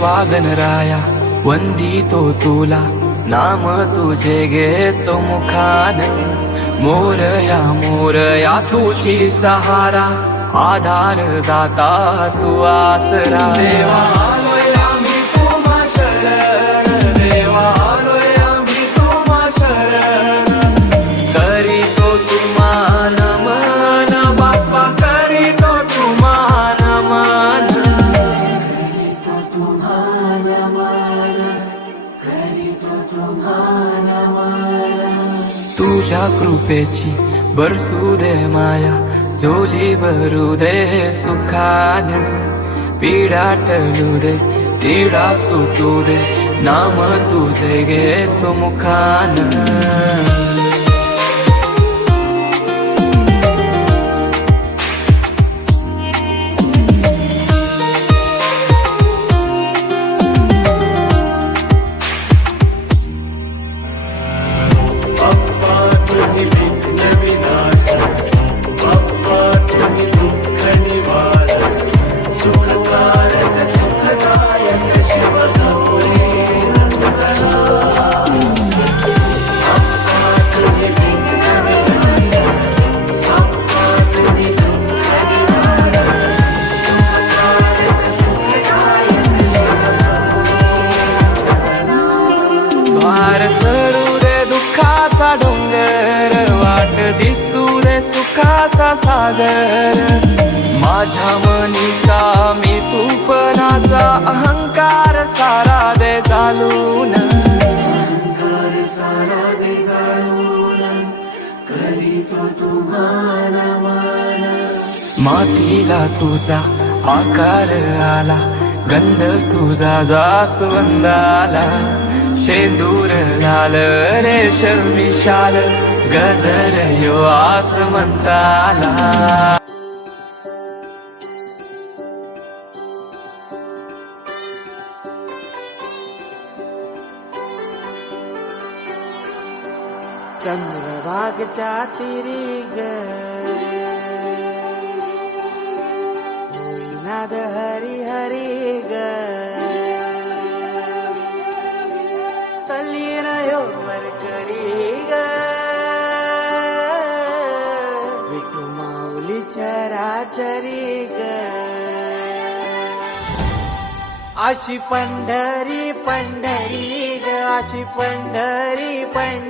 देवा गणराया वंदितो तुला, नाम तुझे घेतो मुखान. मोरया तुझी सहारा, आधार दाता तू आसरा. देवा आलोय आम्ही तुम्हा शरण, देवा आलोय आम्ही तुम्हा शरण. करीतो तुम्हा नमन बाप्पा, करीतो तुम्हा नमन. तुझ्या कृपेची बरसू दे माया, झोली भरू दे सुखान. पीडा टळू दे, तिडा सुटू दे, नाम तुझे घेतो मुखान. भार सरू दे दुःखाचा डोंगर, वाट दिसू दे सुखाचा सागर. माझ्या मनीचा मी तूपणाचा अहंकार सारा दे चालून. मातीला तुझा आकार आला, गंध तुझा जास्वंदाला. शेंदूर लाल रेशमी शाल, गजर यो आसमंताला. चंद्रभागच्या तिरी ग, नाद हरी हरी ग. तल्लीन यो वरकरी ग, विठू माऊली चराचरी ग. अशी पंढरी पंढरी ग, अशी पंढरी पंढरी.